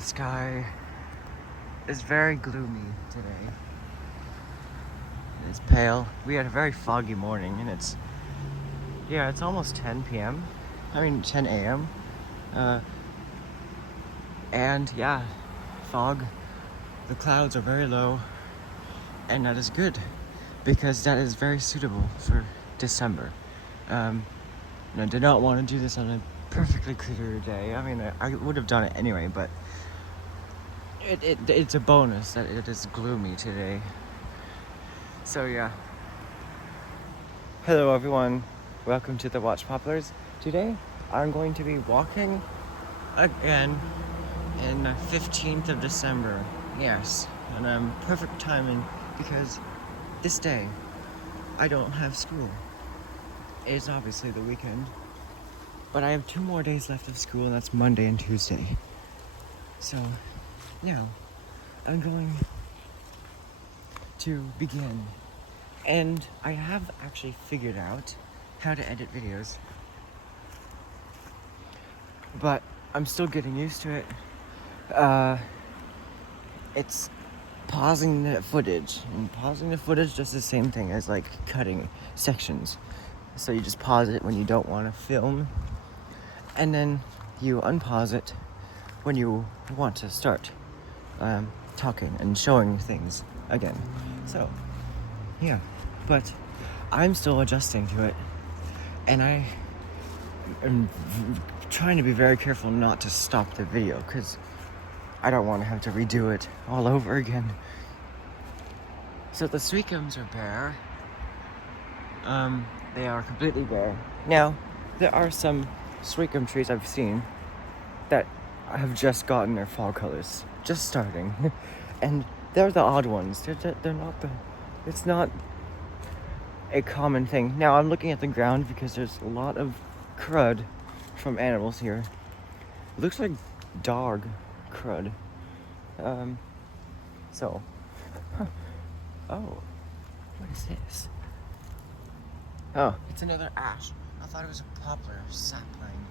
The sky is very gloomy today. It's pale. We had a very foggy morning, and it's almost 10 p.m. 10 a.m. And yeah, fog. The clouds are very low, and that is good because that is very suitable for December. And I did not want to do this on a perfectly clear day. I would have done it anyway, but it's a bonus that it is gloomy today. So yeah. Hello everyone, welcome to the Watch Poplars. Today I'm going to be walking again in the 15th of December. Yes, and perfect timing because this day I don't have school. It is obviously the weekend, but I have 2 more days left of school, and that's Monday and Tuesday. So yeah, I'm going to begin. And I have actually figured out how to edit videos, but I'm still getting used to it. It's pausing the footage, and pausing the footage does the same thing as like cutting sections. So you just pause it when you don't want to film, and then you unpause it when you want to start talking and showing things again. So yeah, but I'm still adjusting to it, and I am trying to be very careful not to stop the video because I don't want to have to redo it all over again. So the sweetgums are bare. They are completely bare. Now, there are some sweetgum trees I've seen that have just gotten their fall colors, just starting, and they're the odd ones. They're not the. It's not a common thing. Now I'm looking at the ground because there's a lot of crud from animals here. It looks like dog crud. So. Oh, what is this? Oh, it's another ash. I thought it was a poplar sapling.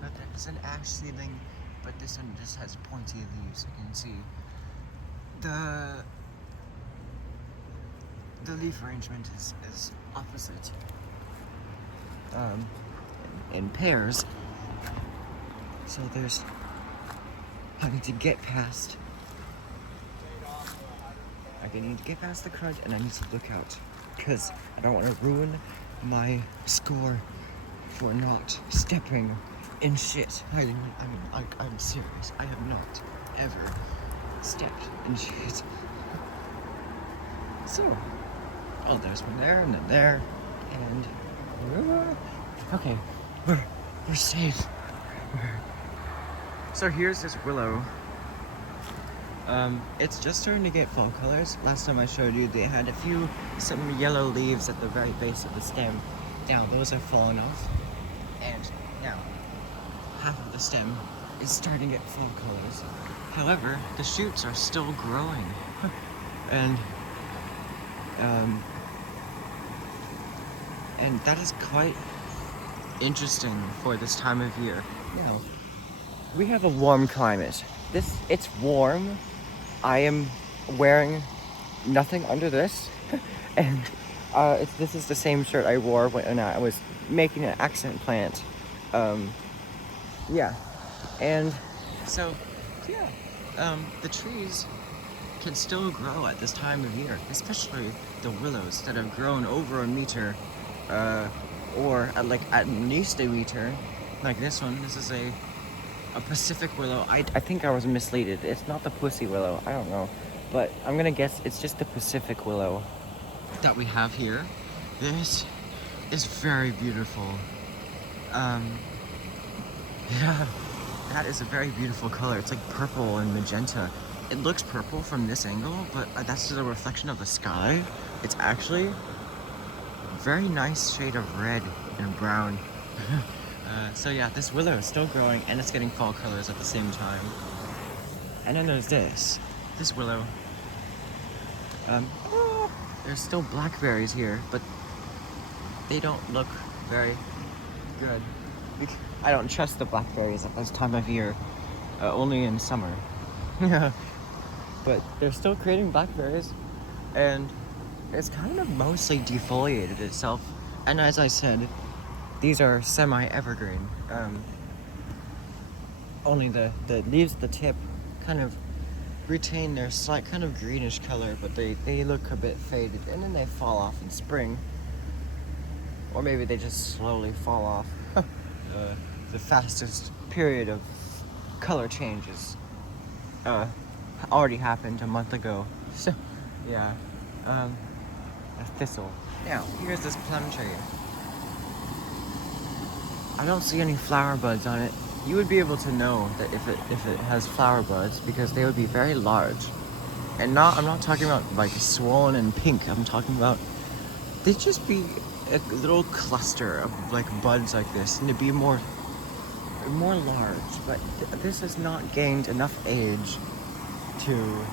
But it's an ash seedling, but this one just has pointy leaves. You can see the leaf arrangement is opposite. In pairs. So there's having to get past. I need to get past the crud, and I need to look out because I don't want to ruin my score for not stepping in shit. I'm serious. I have not ever stepped in shit. So, there's one there, and then there, and okay, we're safe. So here's this willow. It's just starting to get fall colors. Last time I showed you, they had some yellow leaves at the very base of the stem. Now those have fallen off, and now half of the stem is starting to get fall colors. However, the shoots are still growing, and that is quite interesting for this time of year. You know, we have a warm climate. It's warm. I am wearing nothing under this, and this is the same shirt I wore when I was making an accent plant. Yeah, and so the trees can still grow at this time of year, especially the willows that have grown over a meter, or at least a meter, like this one. This is a Pacific willow. I think I was misleaded. It's not the pussy willow. I don't know, but I'm gonna guess it's just the Pacific willow that we have here. This is very beautiful. Yeah, that is a very beautiful color. It's like purple and magenta. It looks purple from this angle, but that's just a reflection of the sky. It's actually a very nice shade of red and brown. So yeah, this willow is still growing, and it's getting fall colors at the same time. And then there's this willow. There's still blackberries here, but they don't look very good. I don't trust the blackberries at this time of year. only in summer. Yeah, but they're still creating blackberries, and it's kind of mostly defoliated itself. And as I said, these are semi-evergreen. Only the leaves at the tip kind of retain their slight kind of greenish color, but they look a bit faded, and then they fall off in spring. Or maybe they just slowly fall off. The fastest period of color changes already happened a month ago. So, yeah. A thistle. Now, here's this plum tree. I don't see any flower buds on it. You would be able to know that if it has flower buds because they would be very large. And I'm not talking about like swollen and pink. I'm talking about they'd just be a little cluster of like buds like this, and to be more large. But this has not gained enough age to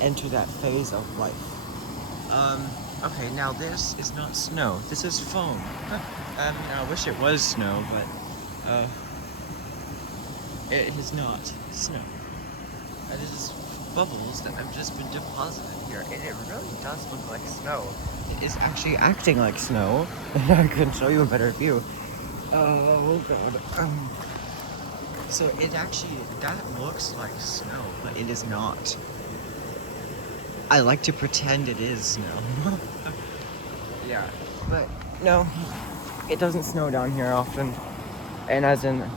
enter that phase of life. Okay, now this is not snow. This is foam. I wish it was snow, but it is not snow. This is bubbles that have just been deposited here, and it really does look like snow. It is actually acting like snow. I can show you a better view. Oh god. So that looks like snow, but it is not. I like to pretend it is snow. Yeah, but no, it doesn't snow down here often. And as in,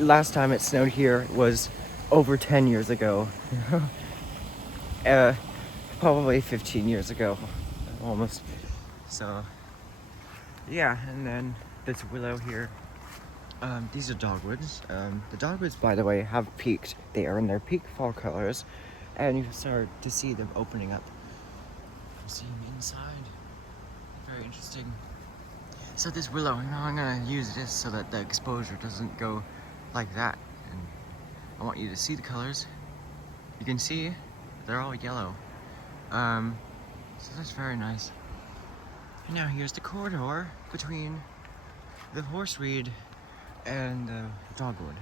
last time it snowed here was over 10 years ago. Probably 15 years ago, almost. So, yeah, and then this willow here. These are dogwoods. The dogwoods, by the way, have peaked. They are in their peak fall colors, and you start to see them opening up. See them inside. Very interesting. So this willow, I'm gonna use this so that the exposure doesn't go like that. And I want you to see the colors. You can see they're all yellow. So that's very nice. And now here's the corridor between the horseweed and the dogwood.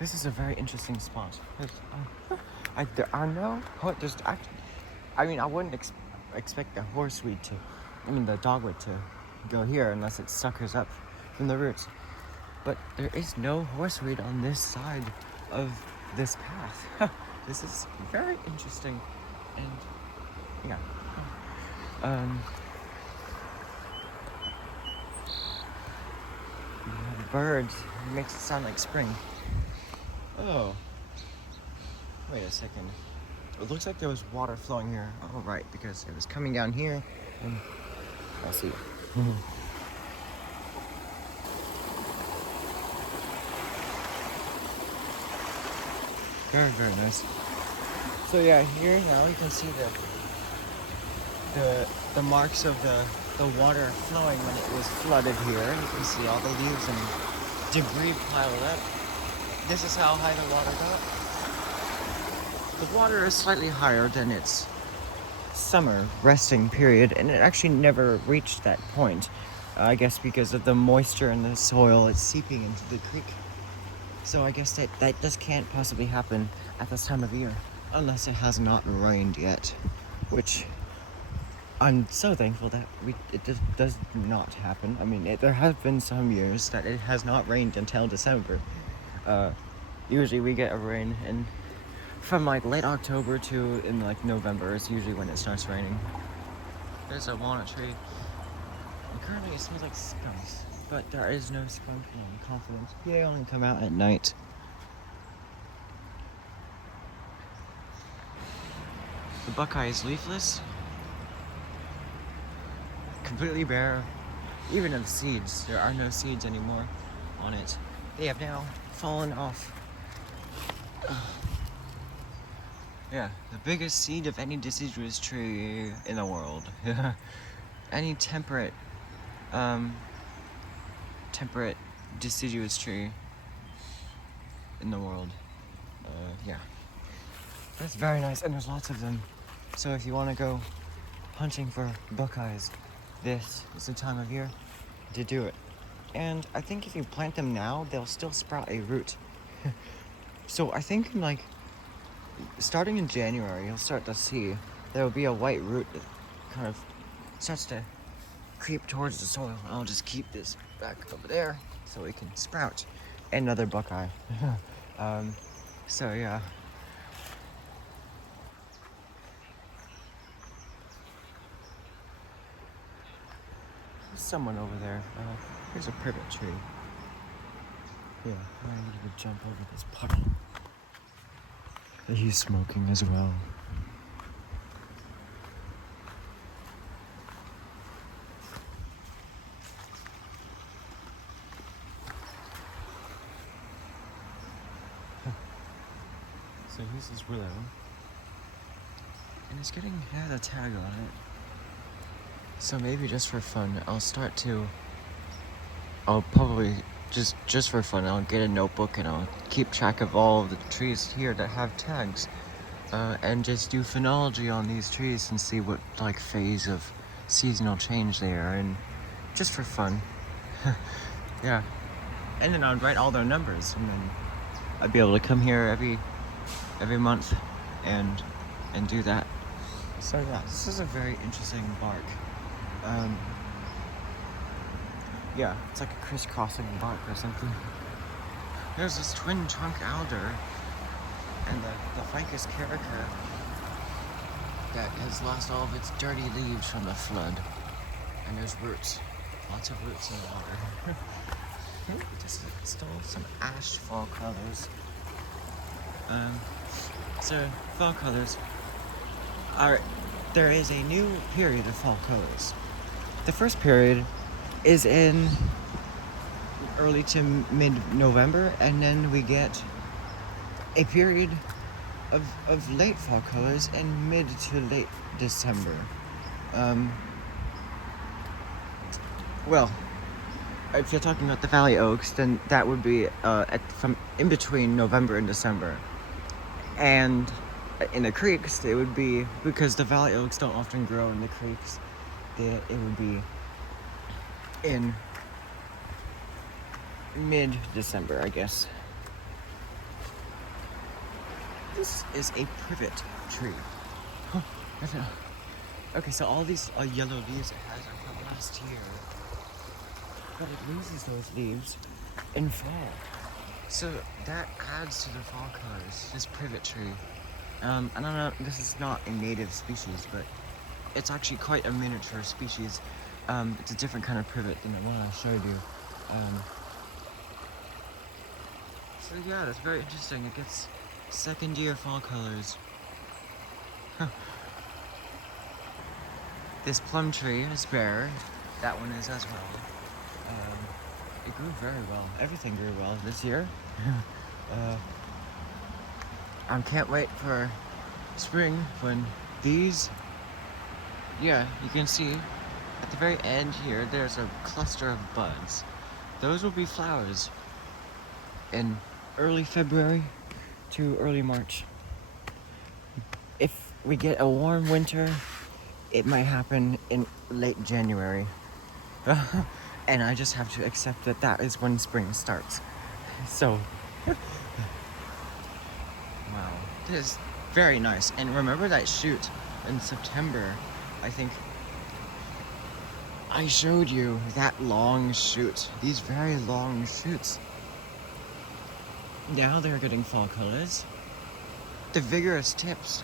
This is a very interesting spot. There are no. I wouldn't expect the the dogwood to go here unless it suckers up from the roots. But there is no horseweed on this side of this path. This is very interesting, and yeah. The birds, it makes it sound like spring. Oh, wait a second. It looks like there was water flowing here. Oh, right, because it was coming down here, and I'll see. Very, very nice. So yeah, here now you can see the marks of the water flowing when it was flooded here. You can see all the leaves and debris piled up. This is how high the water got. The water is slightly higher than its summer resting period, and it actually never reached that point. I guess because of the moisture in the soil, it's seeping into the creek. So I guess that just can't possibly happen at this time of year, unless it has not rained yet, which I'm so thankful that it just does not happen. I mean, there have been some years that it has not rained until December. Usually we get a rain from like late October to in like November is usually when it starts raining. There's a walnut tree. And currently it smells like skunks, but there is no skunk in confidence. They only come out at night. The buckeye is leafless, completely bare. Even of seeds, there are no seeds anymore on it. They have now fallen off. Yeah, the biggest seed of any deciduous tree in the world. Any temperate deciduous tree in the world. Yeah. That's very nice, and there's lots of them. So if you want to go hunting for buckeyes, this is the time of year to do it. And I think if you plant them now, they'll still sprout a root. So I think starting in January, you'll start to see there will be a white root that kind of starts to creep towards the soil. I'll just keep this back over there so it can sprout. Another buckeye. So yeah. There's someone over there. Here's a privet tree. Yeah, I need to jump over this puddle. He's smoking as well. So here's this willow. And it's getting a tag on it. So maybe just for fun, I'll probably just for fun, I'll get a notebook and I'll keep track of all the trees here that have tags. And just do phenology on these trees and see what like phase of seasonal change they are in, just for fun. Yeah. And then I'd write all their numbers, and then I'd be able to come here every month and do that. So yeah, this is a very interesting bark. Yeah, it's like a crisscrossing bark or something. There's this twin trunk alder and the ficus carica that has lost all of its dirty leaves from the flood. And there's roots, lots of roots in the water. Just stole some ash fall colors. So fall colors there is a new period of fall colors. The first period is in early to mid-November, and then we get a period of late fall colors in mid to late December. Well, if you're talking about the valley oaks, then that would be from in between November and December. And in the creeks, it would be, because the valley oaks don't often grow in the creeks, it would be in mid-December, I guess. This is a privet tree. Okay, so all these yellow leaves it has are from last year, but it loses those leaves in fall. So that adds to the fall colors, this privet tree. I don't know, this is not a native species, but it's actually quite a miniature species. It's a different kind of privet than the one I showed you. So yeah, that's very interesting. It gets second year fall colors. This plum tree is bare. That one is as well. It grew very well. Everything grew well this year. I can't wait for spring when these, yeah, you can see at the very end here, there's a cluster of buds. Those will be flowers in early February to early March. If we get a warm winter, it might happen in late January. And I just have to accept that that is when spring starts. So, wow, this is very nice. And remember that shoot in September, I think I showed you that long shoot, these very long shoots. Now they're getting fall colors. The vigorous tips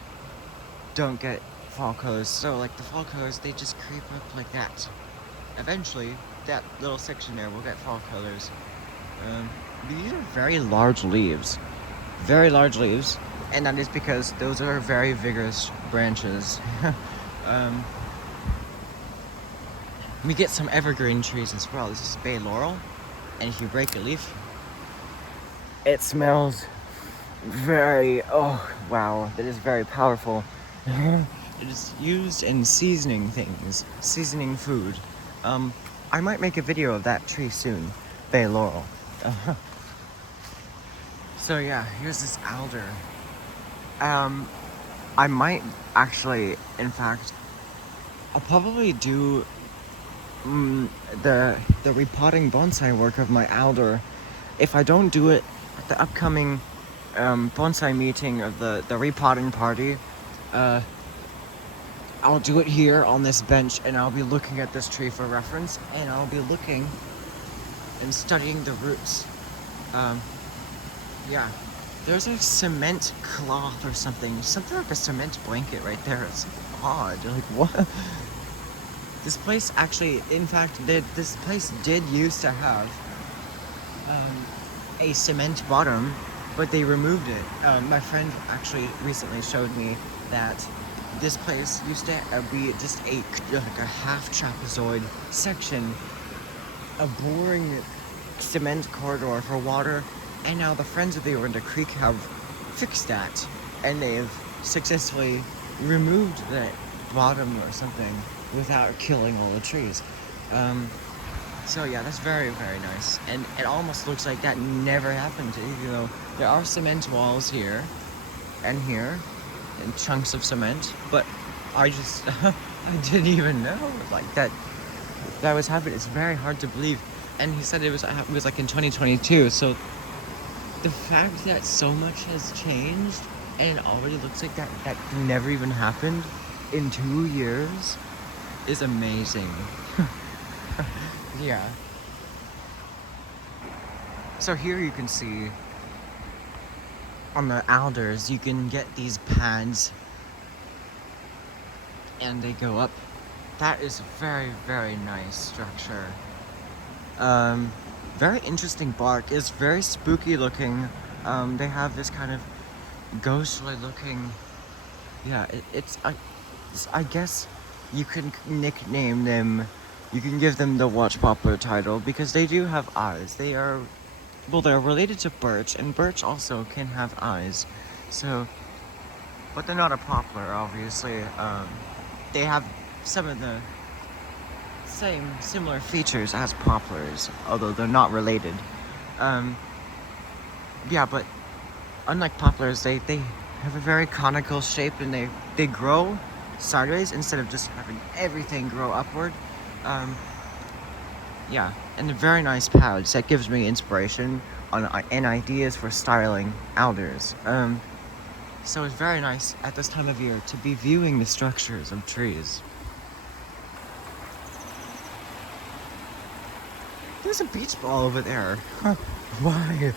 don't get fall colors, so like the fall colors, they just creep up like that. Eventually, that little section there will get fall colors. These are very large leaves, and that is because those are very vigorous branches. We get some evergreen trees as well. This is bay laurel, and if you break a leaf, it smells very, oh wow, that is very powerful. It is used in seasoning things, seasoning food. I might make a video of that tree soon, bay laurel. So yeah, here's this alder. I might actually, in fact, I'll probably do the repotting bonsai work of my alder. If I don't do it at the upcoming bonsai meeting of the repotting party, I'll do it here on this bench, and I'll be looking at this tree for reference, and I'll be looking and studying the roots. Yeah, there's a cement cloth or something like a cement blanket right there. It's odd. Like, what? This place actually, in fact, this place did used to have a cement bottom, but they removed it. My friend actually recently showed me that this place used to be just like a half trapezoid section, a boring cement corridor for water, and now the Friends of the Orinda Creek have fixed that, and they've successfully removed that bottom or something without killing all the trees. So yeah, that's very, very nice. And it almost looks like that never happened, even though there are cement walls here and here, and chunks of cement, but I just, I didn't even know, like, that was happening. It's very hard to believe. And he said it was like in 2022, so the fact that so much has changed, and it already looks like that never even happened in 2 years, is amazing. Yeah. So here you can see on the alders, you can get these pads and they go up. That is a very, very nice structure. Very interesting bark. It's very spooky looking. They have this kind of ghostly looking. Yeah, I guess you can nickname them. You can give them the watch poplar title because they do have eyes. They're related to birch, and birch also can have eyes. So, but they're not a poplar, obviously. They have some of the similar features as poplars, although they're not related. Yeah, but unlike poplars, they have a very conical shape, and they grow sideways instead of just having everything grow upward. Yeah, and they're very nice pads. That gives me inspiration and ideas for styling alders. So it's very nice at this time of year to be viewing the structures of trees. There's a beach ball over there. Why?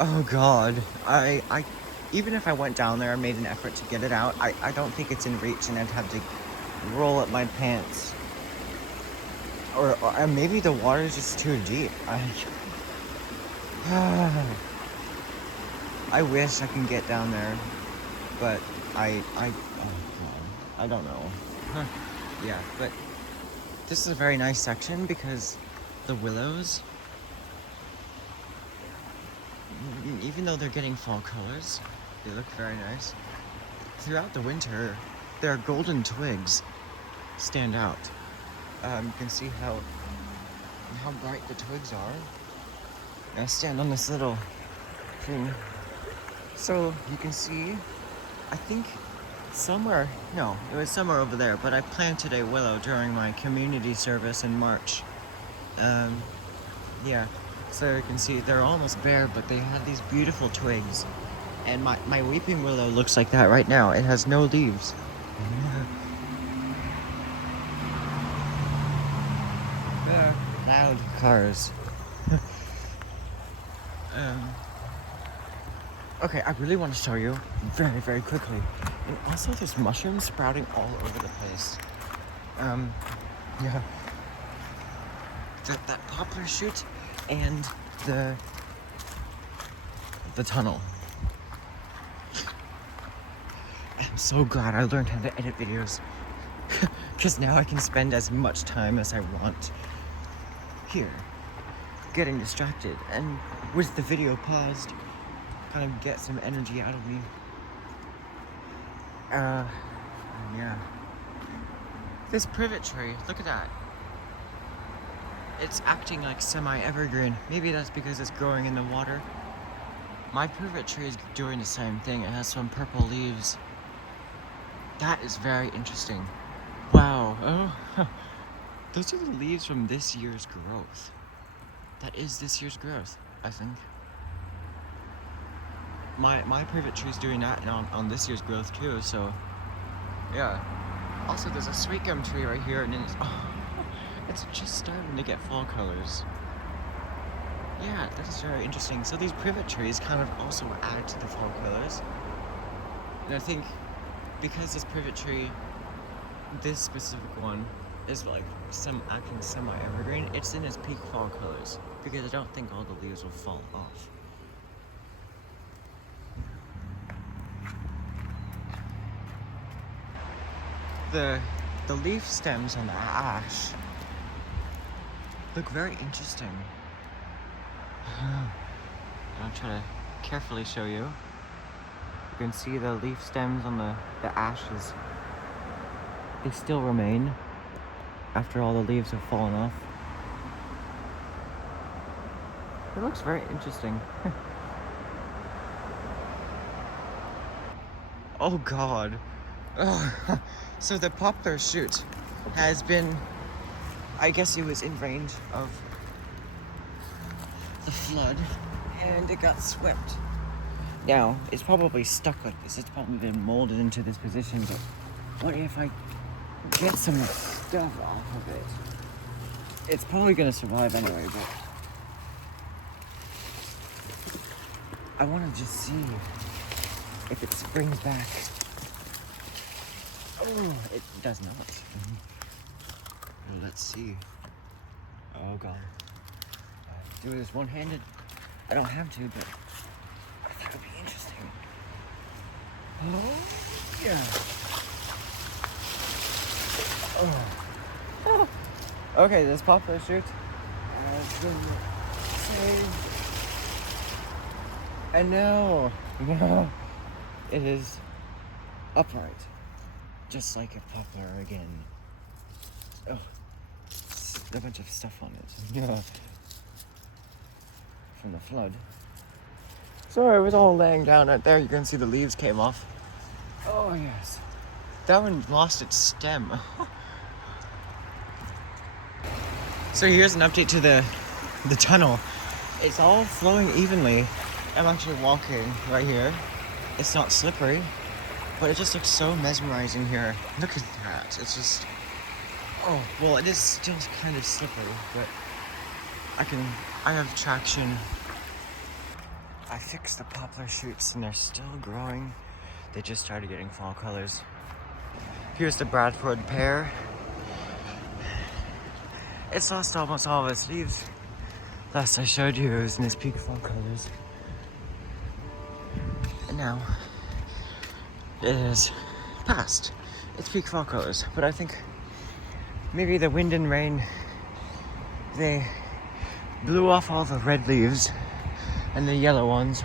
Oh god. I even if I went down there and made an effort to get it out, I don't think it's in reach, and I'd have to roll up my pants. Or maybe the water's just too deep. I wish I can get down there, but oh god, I don't know. Yeah, but this is a very nice section because the willows, even though they're getting fall colors, they look very nice. Throughout the winter, their golden twigs stand out. You can see how bright the twigs are. I stand on this little thing, so you can see. I think it was somewhere over there, but I planted a willow during my community service in March. Yeah, so you can see they're almost bare, but they had these beautiful twigs. And my weeping willow looks like that right now. It has no leaves. Loud cars. Okay, I really want to show you very, very quickly. And also, there's mushrooms sprouting all over the place. Yeah. That poplar shoot and the tunnel. I'm so glad I learned how to edit videos. Because now I can spend as much time as I want here, getting distracted, and with the video paused, kind of get some energy out of me. Yeah. This privet tree, look at that. It's acting like semi-evergreen. Maybe that's because it's growing in the water. My privet tree is doing the same thing. It has some purple leaves. That is very interesting. Wow. Oh. Those are the leaves from this year's growth. That is this year's growth, I think. My privet tree's doing that on this year's growth too, so yeah. Also, there's a sweet gum tree right here, and it's just starting to get fall colors. Yeah, that is very interesting. So these privet trees kind of also add to the fall colors. And I think because this privet tree, this specific one, is like acting semi-evergreen, it's in its peak fall colors. Because I don't think all the leaves will fall off. The leaf stems on the ash look very interesting. I'll try to carefully show you. You can see the leaf stems on the ashes. They still remain after all the leaves have fallen off. It looks very interesting. Oh God. Ugh. So the poplar shoot has been, I guess it was in range of the flood and it got swept. Now, it's probably stuck like this. It's probably been molded into this position, but what if I get some stuff off of it? It's probably gonna survive anyway, but I want to just see if it springs back. Oh, it does not. Well, let's see. Oh God. Do this one-handed. I don't have to, but I thought it would be interesting. Oh, yeah. Oh. Okay, this poplar shoot has been saved. And now, it is upright. Just like a poplar again. Oh, a bunch of stuff on it. Yeah. From the flood. So it was all laying down out there. You can see the leaves came off. Oh yes. That one lost its stem. So here's an update to the tunnel. It's all flowing evenly. I'm actually walking right here. It's not slippery, but it just looks so mesmerizing here. Look at that. It's just, oh, well, it is still kind of slippery, but I have traction. I fixed the poplar shoots and they're still growing. They just started getting fall colors. Here's the Bradford pear. It's lost almost all of its leaves. Last I showed you, it was in its peak fall colors. And now, it is past its peak fall colors. But I think maybe the wind and rain, they blew off all the red leaves and the yellow ones.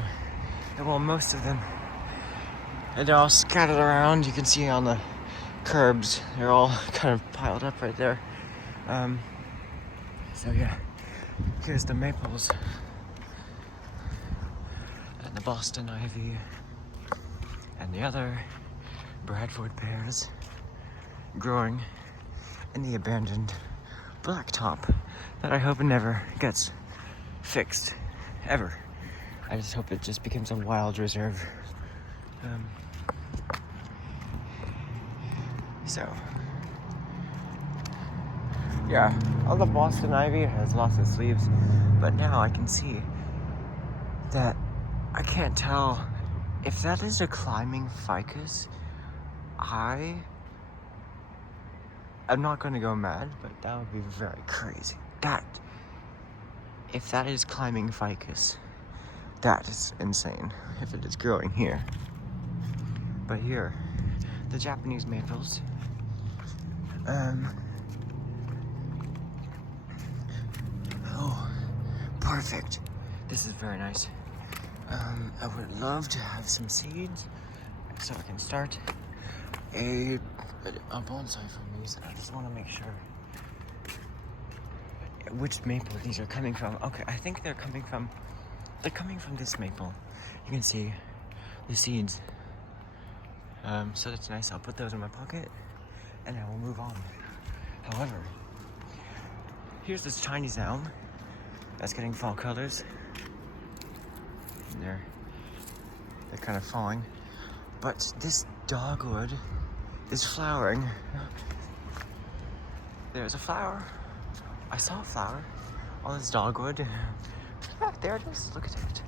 And well, most of them, and they're all scattered around. You can see on the curbs, they're all kind of piled up right there. So yeah, here's the maples and the Boston ivy and the other Bradford pears growing in the abandoned blacktop that I hope never gets fixed, ever. I just hope it just becomes a wild reserve. So, yeah, all the Boston ivy has lost its leaves, but now I can see that I can't tell if that is a climbing ficus. I'm not gonna go mad, but that would be very crazy. If that is climbing ficus, that is insane if it is growing here. But here, the Japanese maples, oh, perfect. This is very nice. I would love to have some seeds so I can start a bonsai from these. I just want to make sure which maple these are coming from. Okay, I think they're coming from this maple. You can see the seeds. So that's nice. I'll put those in my pocket and I will move on. However, Here's this Chinese elm that's getting fall colors. And they're kind of falling. But this dogwood is flowering. There's a flower. I saw a flower. Oh, this dogwood. Ah, there it is. Look at it.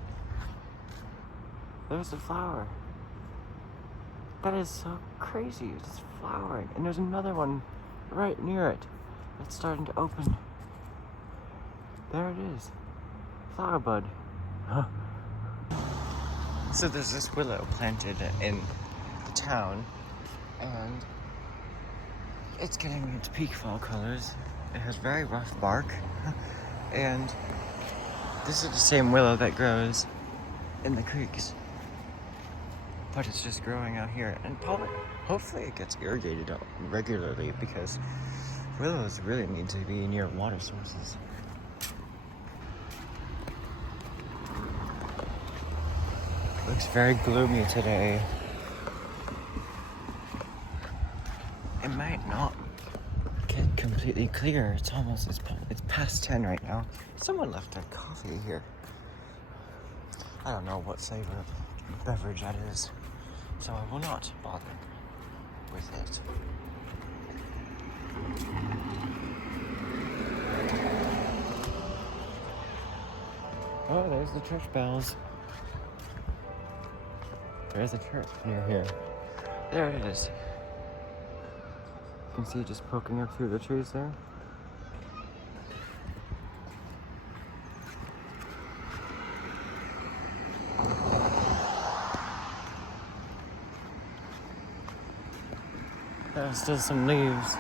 There's the flower. That is so crazy. It's flowering. And there's another one right near it. It's starting to open. There it is. Flower bud. Huh. So there's this willow planted in the town, and it's getting its peak fall colors. It has very rough bark, and this is the same willow that grows in the creeks, but it's just growing out here, and hopefully it gets irrigated regularly, because willows really need to be near water sources. Looks very gloomy today. It might not get completely clear. It's past 10 right now. Someone left their coffee here. I don't know what flavor of beverage that is, so I will not bother with it. Oh, there's the church bells. There's a church near here. There it is. You can see it just poking up through the trees there. There's still some leaves.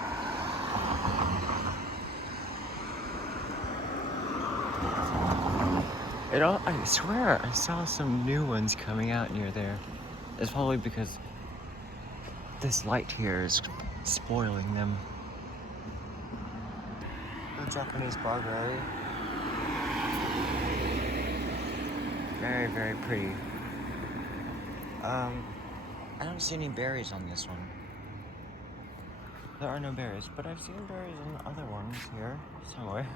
I swear I saw some new ones coming out near there. It's probably because this light here is spoiling them. The Japanese barberry. Very, very pretty. I don't see any berries on this one. There are no berries, but I've seen berries in other ones here somewhere.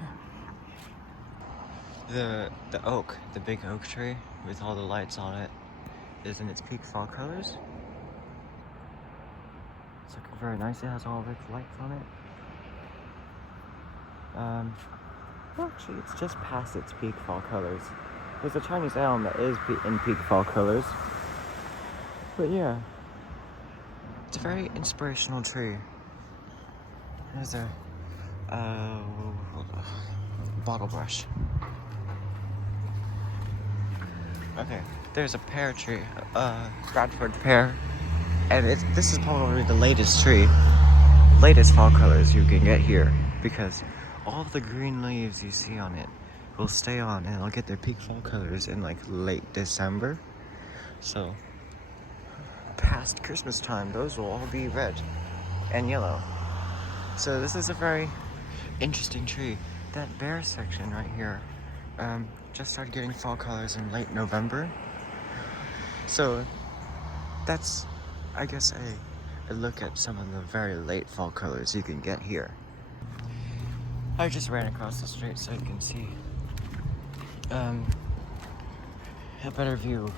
The oak, the big oak tree with all the lights on it, is in its peak fall colors. It's looking very nice. It has all of its lights on it. Well, actually, it's just past its peak fall colors. There's a Chinese elm that is in peak fall colors. But yeah, it's a very inspirational tree. There's a bottle brush. Okay, there's a pear tree, Bradford pear, and this is probably the latest fall colors you can get here, because all of the green leaves you see on it will stay on, and it'll get their peak fall colors in like late December. So past Christmas time, those will all be red and yellow. So this is a very interesting tree. That bear section right here just started getting fall colors in late November. So that's, I guess, a look at some of the very late fall colors you can get here. I just ran across the street so you can see a better view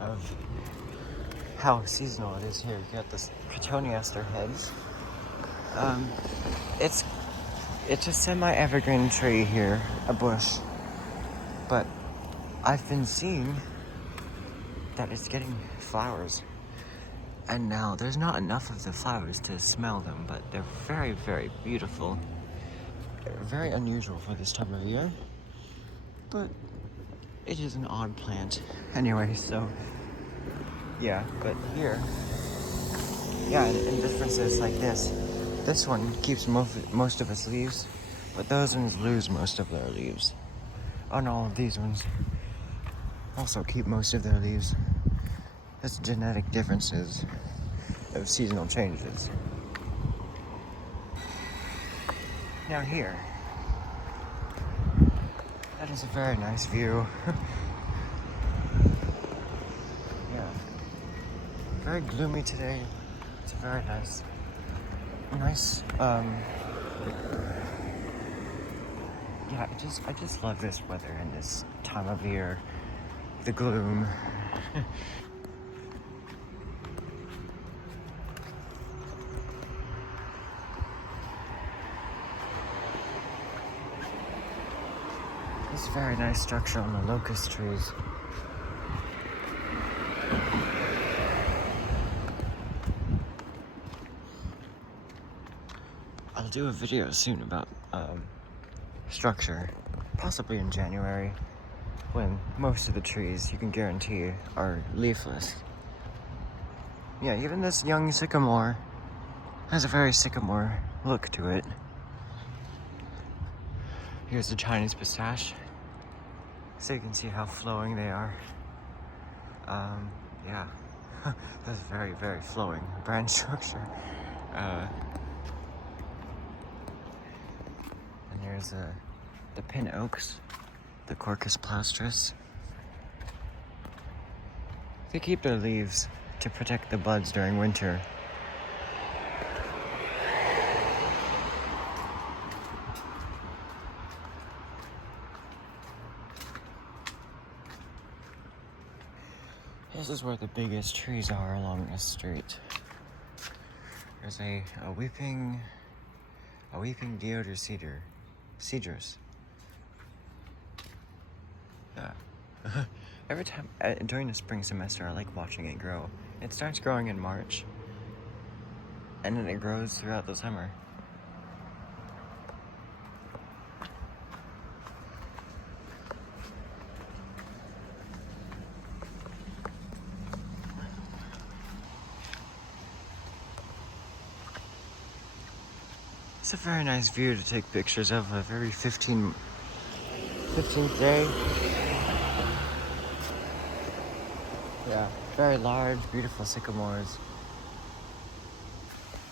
of how seasonal it is here. You got this cotoneaster heads. It's a semi-evergreen tree here, a bush, but I've been seeing that it's getting flowers, and now there's not enough of the flowers to smell them, but they're very, very beautiful. Very unusual for this time of year, but it is an odd plant anyway, so yeah. But here, yeah, in differences like this one keeps most of its leaves, but those ones lose most of their leaves. And all of these ones also keep most of their leaves. That's genetic differences of seasonal changes. Now here, that is a very nice view. Yeah, very gloomy today. It's a very nice yeah, I just love this weather and this time of year. The gloom. This very nice structure on the locust trees. I'll do a video soon about structure, possibly in January, when most of the trees, you can guarantee, are leafless. Yeah, even this young sycamore has a very sycamore look to it. Here's the Chinese pistache, so you can see how flowing they are. Yeah, that's very, very flowing branch structure. And here's the pin oaks, the Quercus plastrus. They keep their leaves to protect the buds during winter. This is where the biggest trees are along this street. There's a weeping deodar cedrus. Yeah. Every time during the spring semester, I like watching it grow. It starts growing in March, and then it grows throughout the summer. It's a very nice view to take pictures of every 15th day. Yeah, very large, beautiful sycamores.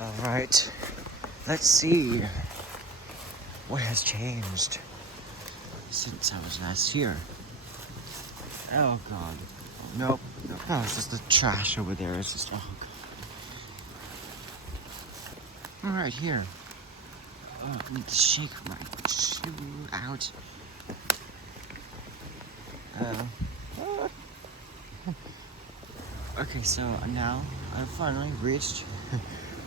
Alright, let's see what has changed since I was last here. Oh god. Nope. Oh, it's just the trash over there. It's just, oh god. Alright, here. Oh, I need to shake my shoe out. Okay, so now I've finally reached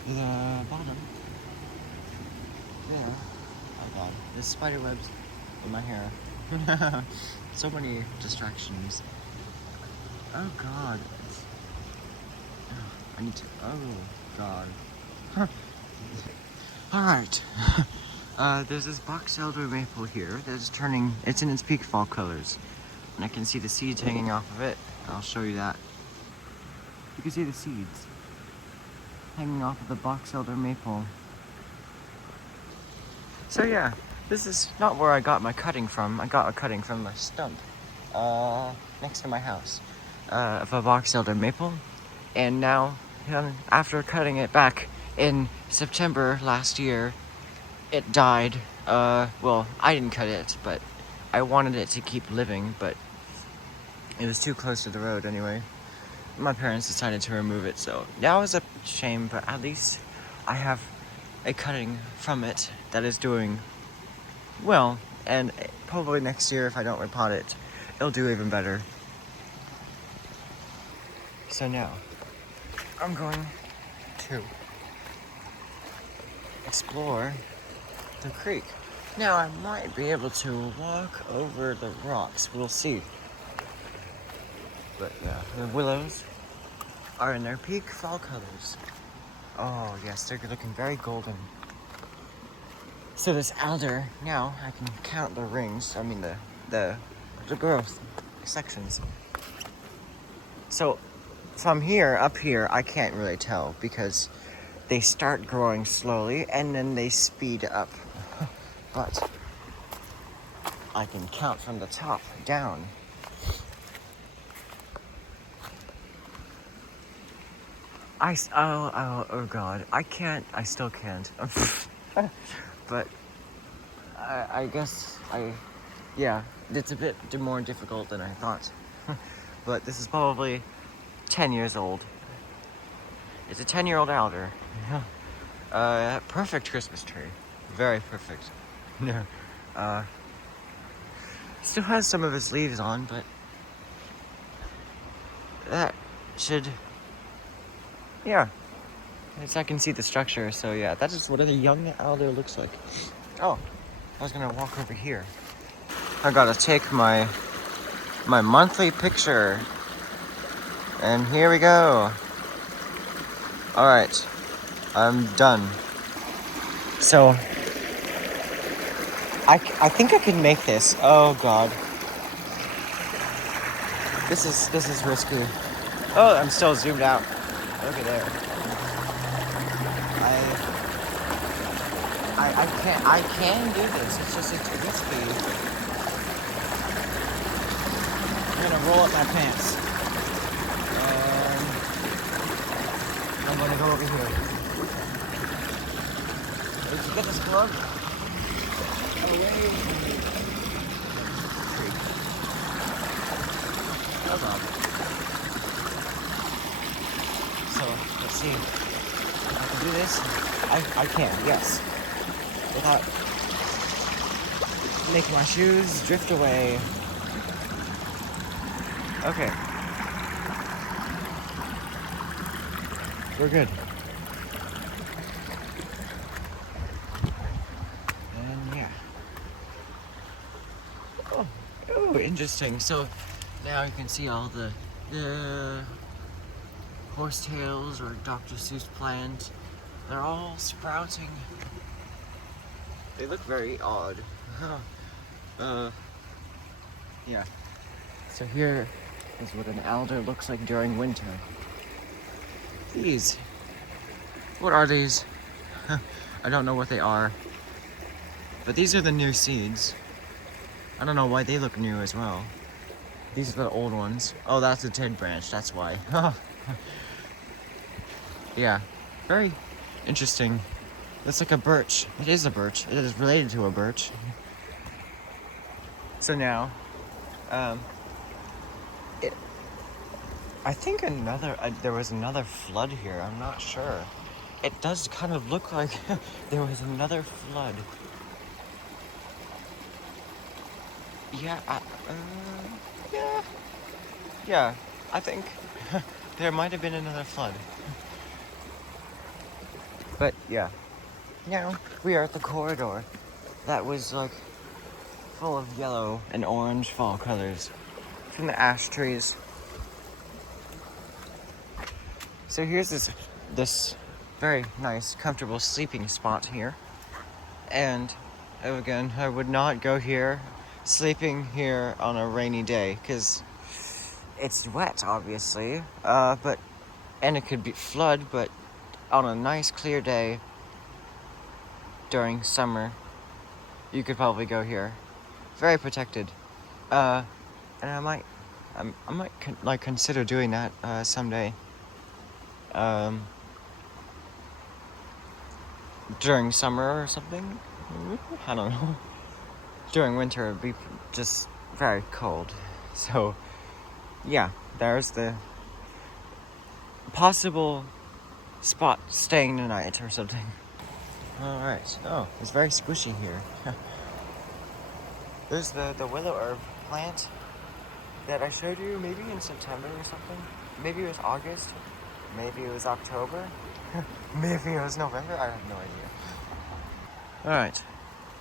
the bottom. Yeah. Oh god, there's spider webs in my hair. So many distractions. Oh god. I need to. Oh god. Alright. There's this box elder maple here that's turning. It's in its peak fall colors. And I can see the seeds hanging off of it. I'll show you that. You can see the seeds hanging off of the box elder maple. So yeah, this is not where I got my cutting from. I got a cutting from a stump next to my house of a box elder maple. And now, after cutting it back in September last year, it died. Well, I didn't cut it, but I wanted it to keep living, but it was too close to the road anyway. My parents decided to remove it, so that was a shame, but at least I have a cutting from it that is doing well, and probably next year if I don't repot it, it'll do even better. So now, I'm going to explore the creek. Now I might be able to walk over the rocks, we'll see. But yeah, the willows are in their peak fall colors. Oh yes, they're looking very golden. So this alder, now I can count the rings, I mean the growth sections. So from here, up here, I can't really tell because they start growing slowly and then they speed up. But I can count from the top down. Oh god, I still can't. But I guess yeah, it's a bit more difficult than I thought. But this is probably 10 years old. It's a 10-year-old alder. Perfect Christmas tree. Very perfect. Still has some of its leaves on, but that should, yeah. I can see the structure, so yeah, that is what a young alder looks like. Oh, I was gonna walk over here. I gotta take my monthly picture. And here we go. All right, I'm done. So, I think I can make this. Oh God. This is risky. Oh, I'm still zoomed out. Look at there. I can do this. It's just it's risky. I'm gonna roll up my pants. And I'm gonna go over here. Did you get this plug? Away. No problem. So let's see. If I can do this. I can, yes. Without making my shoes drift away. Okay. We're good. And yeah. Oh, interesting. So now you can see all the horsetails or Dr. Seuss plants. They're all sprouting. They look very odd. Yeah. So here is what an alder looks like during winter. These. What are these? I don't know what they are. But these are the new seeds. I don't know why they look new as well. These are the old ones. Oh, that's a dead branch, that's why. Yeah, very interesting. That's like a birch. It is a birch. It is related to a birch. So now, I think there was another flood here. I'm not sure. It does kind of look like there was another flood. Yeah, yeah, I think there might have been another flood. But yeah, now we are at the corridor that was like full of yellow and orange fall colors from the ash trees. So here's this very nice, comfortable sleeping spot here. And again, I would not go here, sleeping here on a rainy day, because it's wet, obviously. And it could be flood, but on a nice clear day during summer, you could probably go here. Very protected. And I might consider doing that someday. During summer or something. I don't know. During winter, it'd be just very cold. So, yeah, there's the possible spot staying the night or something. Alright. Oh, it's very squishy here. There's the willow herb plant that I showed you maybe in September or something. Maybe it was August. Maybe it was October. Maybe it was November. I have no idea. Alright.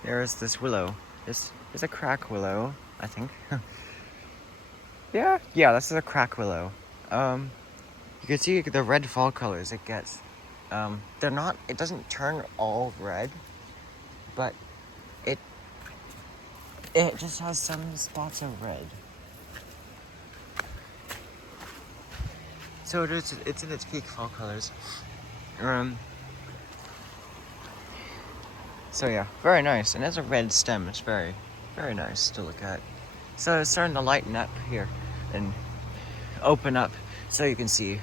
There's this willow. This is a crack willow, I think. Yeah, this is a crack willow. You can see the red fall colors it gets. It doesn't turn all red, but it just has some spots of red. So it's in its peak fall colors. So yeah, very nice. And it has a red stem. It's very, very nice to look at. So it's starting to lighten up here and open up so you can see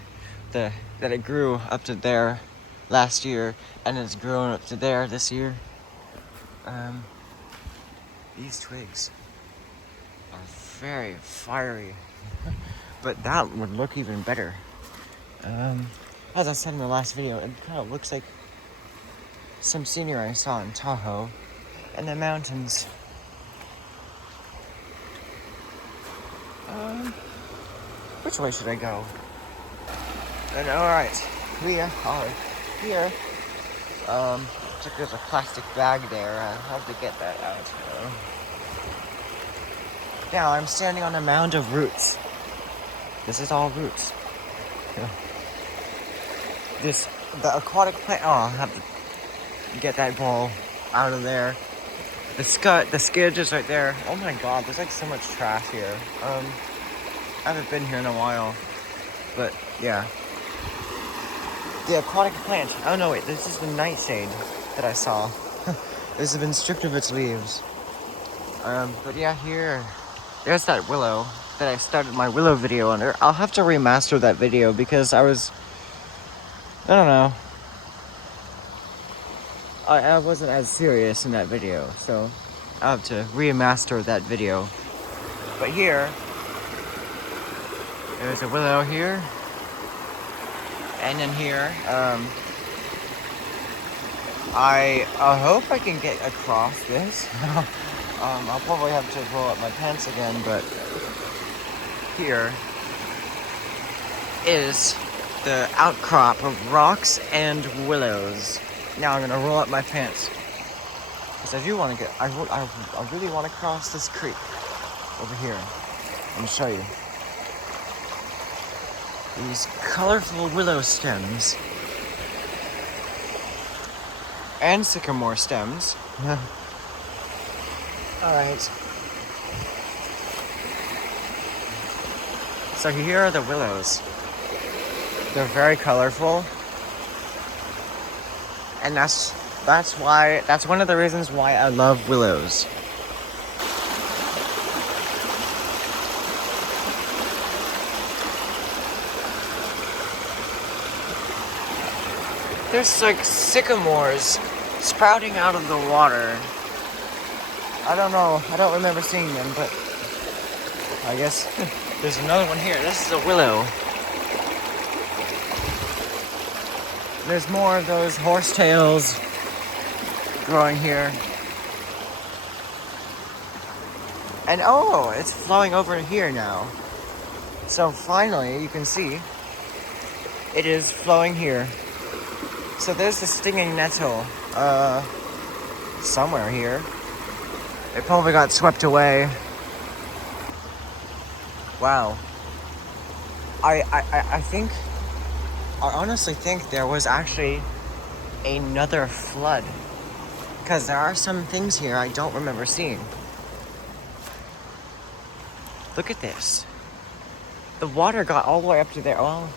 that it grew up to there last year and it's grown up to there this year. These twigs are very fiery, but that would look even better. As I said in the last video, it kind of looks like some scenery I saw in Tahoe and the mountains. Which way should I go? And alright, we are here. Looks like there's a plastic bag there. I'll have to get that out. Now I'm standing on a mound of roots. This is all roots. Yeah. The aquatic plant. Oh, I'll have to get that ball out of there. The skid is right there. Oh my god, there's like so much trash here. I haven't been here in a while, but yeah. The aquatic plant. Oh no, wait, this is the nightshade that I saw. This has been stripped of its leaves. But yeah, there's that willow that I started my willow video under. I'll have to remaster that video because I don't know. I wasn't as serious in that video, so I'll have to remaster that video. But here, there's a willow here, and then here, I hope I can get across this. I'll probably have to roll up my pants again, but here is the outcrop of rocks and willows. Now I'm gonna roll up my pants because I do want to I really want to cross this creek over here and show you these colorful willow stems and sycamore stems. All right. So here are the willows. They're very colorful. And that's one of the reasons why I love willows. There's like sycamores sprouting out of the water. I don't know, I don't remember seeing them, but I guess there's another one here. This is a willow. There's more of those horsetails growing here. And oh, it's flowing over here now. So finally, you can see, it is flowing here. So there's the stinging nettle, somewhere here. It probably got swept away. Wow. I honestly think there was actually another flood. Because there are some things here I don't remember seeing. Look at this. The water got all the way up to there. Well,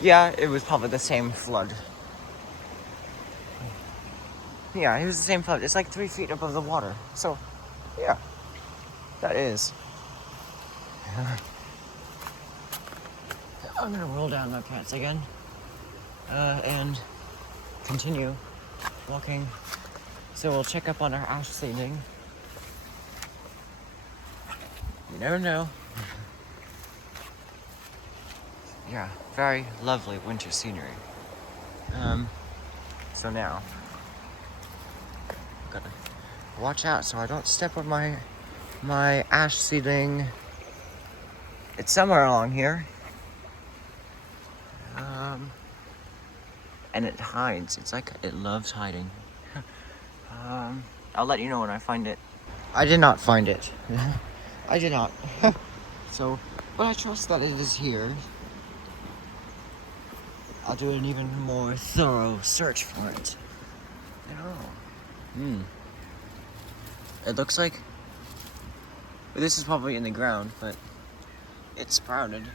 yeah, it was probably the same flood. Yeah, it was the same flood. It's like 3 feet above the water. So, yeah, that is. I'm gonna roll down my pants again and continue walking. So we'll check up on our ash seedling. You never know. Yeah, very lovely winter scenery. So now, gotta watch out so I don't step on my ash seedling. It's somewhere along here. And it hides. It's like it loves hiding. I'll let you know when I find it. I did not find it. I did not. So, but I trust that it is here. I'll do an even more thorough search for it. Oh. It looks like this is probably in the ground, but it sprouted.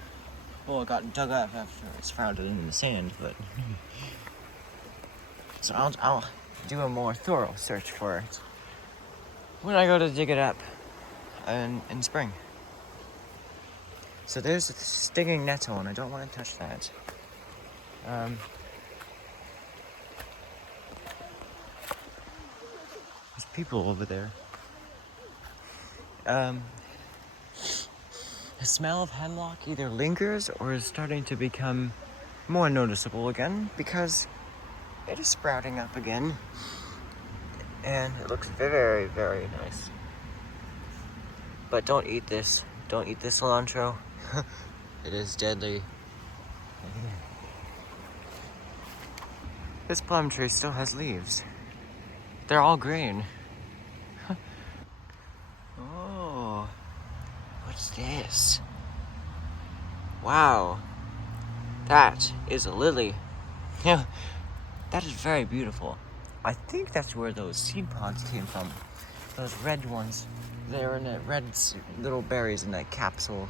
Well, it got dug up after it sprouted in the sand, but so I'll do a more thorough search for it when I go to dig it up in spring. So there's a stinging nettle, and I don't want to touch that. There's people over there. The smell of hemlock either lingers or is starting to become more noticeable again because it is sprouting up again. And it looks very, very nice. But don't eat this. Don't eat the cilantro. It is deadly. This plum tree still has leaves. They're all green. Oh, what's this? Wow, that is a lily. Yeah, that is very beautiful. I think that's where those seed pods came from. Those red ones. They're in the red little berries in that capsule.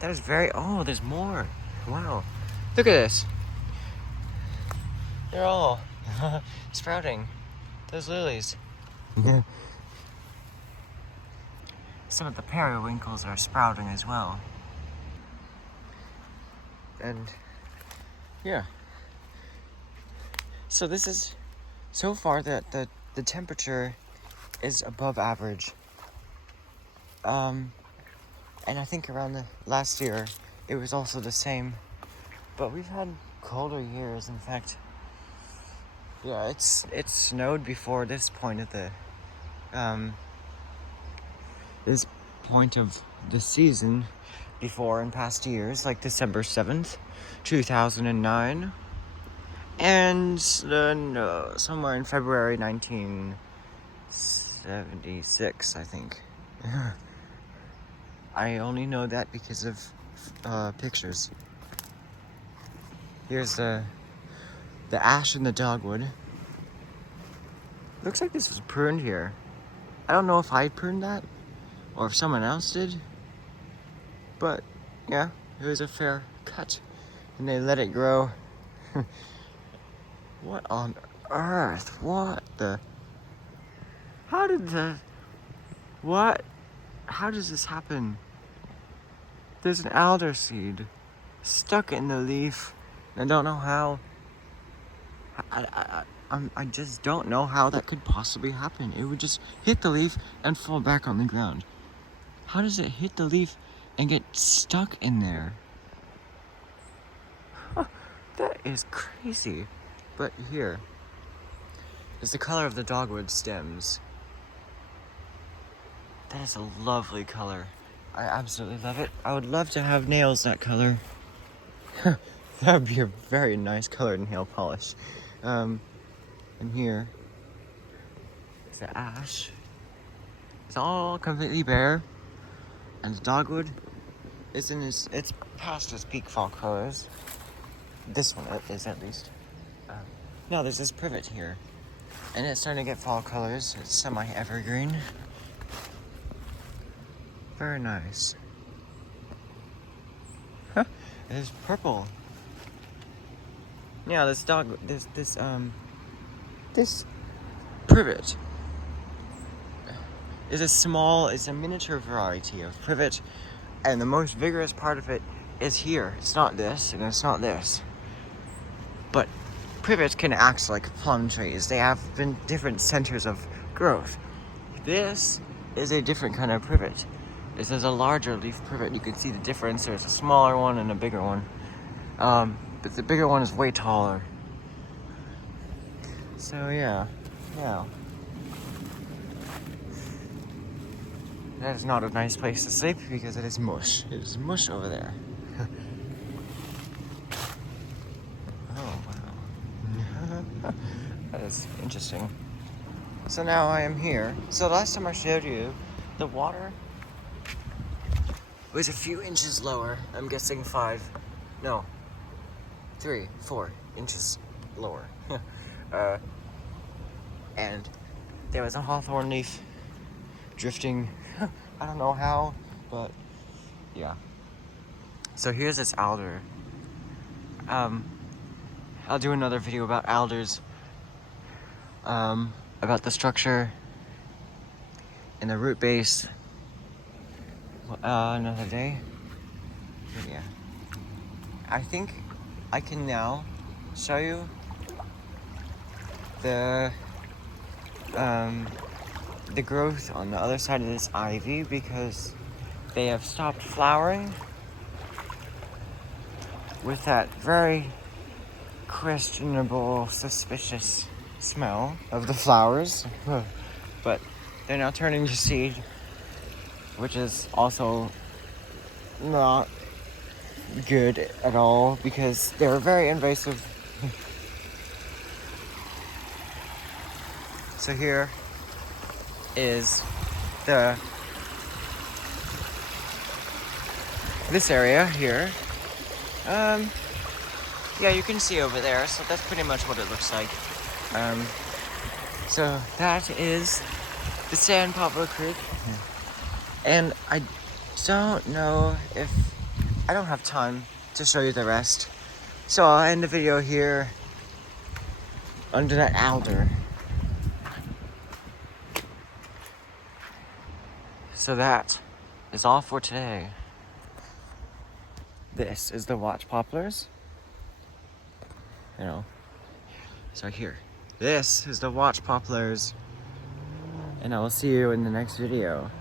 That is very, oh, there's more. Wow, look at this. They're all sprouting. Those lilies. Some of the periwinkles are sprouting as well. And yeah. So this is, so far that the temperature is above average. And I think around the last year it was also the same. But we've had colder years, in fact. Yeah, it's snowed before this point of the this point of the season before in past years, like December 7th, 2009, and somewhere in February 1976, I think. I only know that because of pictures. Here's the ash and the dogwood. Looks like this was pruned here. I don't know if I pruned that or if someone else did, but yeah, it was a fair cut and they let it grow. What on earth? What the? How did the? What? How does this happen? There's an alder seed stuck in the leaf. I don't know how. I just don't know how that could possibly happen. It would just hit the leaf and fall back on the ground. How does it hit the leaf and get stuck in there? Huh, that is crazy. But here is the color of the dogwood stems. That is a lovely color. I absolutely love it. I would love to have nails that color. That would be a very nice colored nail polish. And here is the ash. It's all completely bare. And the dogwood is it's past its peak fall colors. This one is at least. No, there's this privet here. And it's starting to get fall colors. It's semi-evergreen. Very nice. Huh, it is purple. Yeah, this privet is it's a miniature variety of privet, and the most vigorous part of it is here. It's not this, and it's not this. But privets can act like plum trees. They have been different centers of growth. This is a different kind of privet. This is a larger leaf privet. You can see the difference. There's a smaller one and a bigger one. But the bigger one is way taller. So yeah. That is not a nice place to sleep because it is mush. It is mush over there. Oh, wow. That is interesting. So now I am here. So last time I showed you, the water was a few inches lower. I'm guessing 3-4 inches lower. And there was a hawthorn leaf drifting. I don't know how, but yeah. So here's this alder. I'll do another video about alders, about the structure and the root base another day. But yeah, I think I can now show you the growth on the other side of this ivy because they have stopped flowering with that very questionable, suspicious smell of the flowers. But they're now turning to seed which is also not good at all because they're very invasive. So here is this area here. Yeah, you can see over there, so that's pretty much what it looks like. So that is the San Pablo Creek. And I don't know if I don't have time to show you the rest. So I'll end the video here under that alder. So that is all for today. This is the watch poplars. You know, so here. This is the watch poplars. And I will see you in the next video.